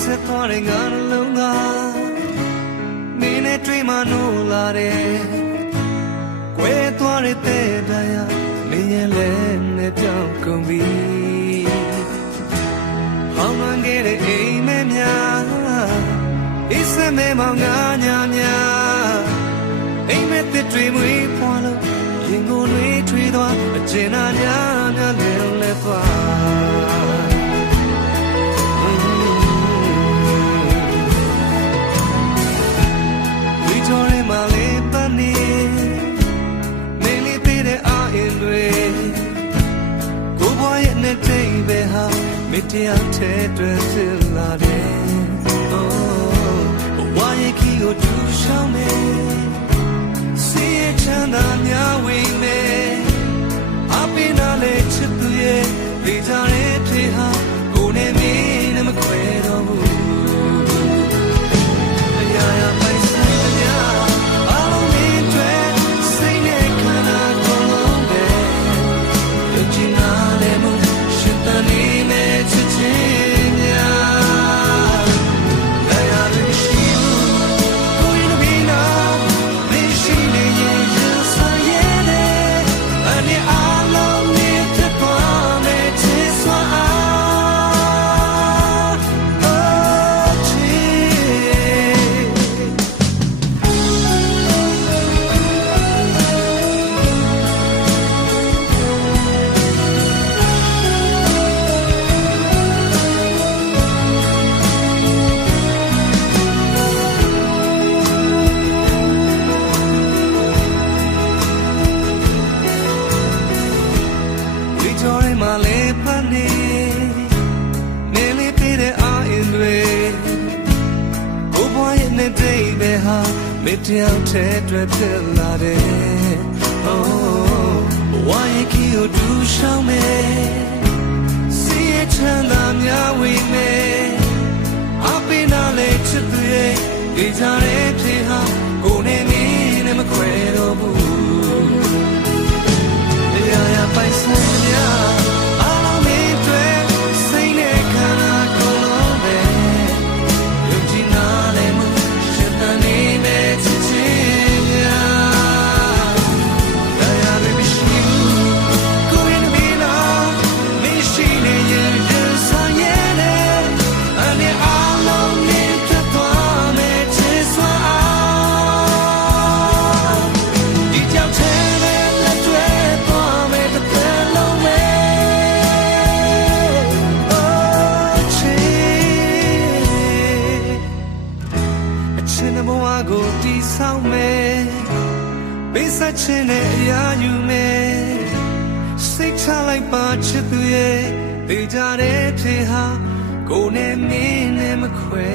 အိတ်ဆက်သွားတဲ့ငါနှလုံးသားမင်းနဲ့တွေ့မှနိုးလာတယ်ကွဲသွားတဲ့တဲ့တရားမင်းရဲ့လက်နဲ့ပြောင်းကုန်ပြီဟောင်းမှန်ခဲ့တဲ့အိမ်မဲများအိတ်ဆက်မဲမောင်ငါညာများအိမ်မဲတစ်တွေမွေးဖွာလို့ရင်ကိုယ်တွေထွေးသွားအကျဉ်းနာများများ မတရားတဲ့တွေ့ဖြစ်လာတယ်။ ကြော်ရဲမှာလေးဖန်နေနေလေးပေးတဲ့အာရင်တွေကိုဘွားရဲ့နဲ့တိတ်ပဲဟာမတရားတဲ့အတွက်ဖြစ်လာတယ် Oh ဘဝရဲ့ခီကိုဒူရှောင်းမယ်စီရဲ့ချမ်းသာများဝေးမယ်အပင်နာလေးချစ်သူရဲ့ဒီကြ တီးဆောင်မယ်ပေးဆက်ခြင်းနဲ့အရာယူမယ်စိတ်ချလိုက်ပါချစ်သူရဲ့ဒေကြတဲ့ဖြေဟာကိုနဲ့မင်းနဲ့မခွဲ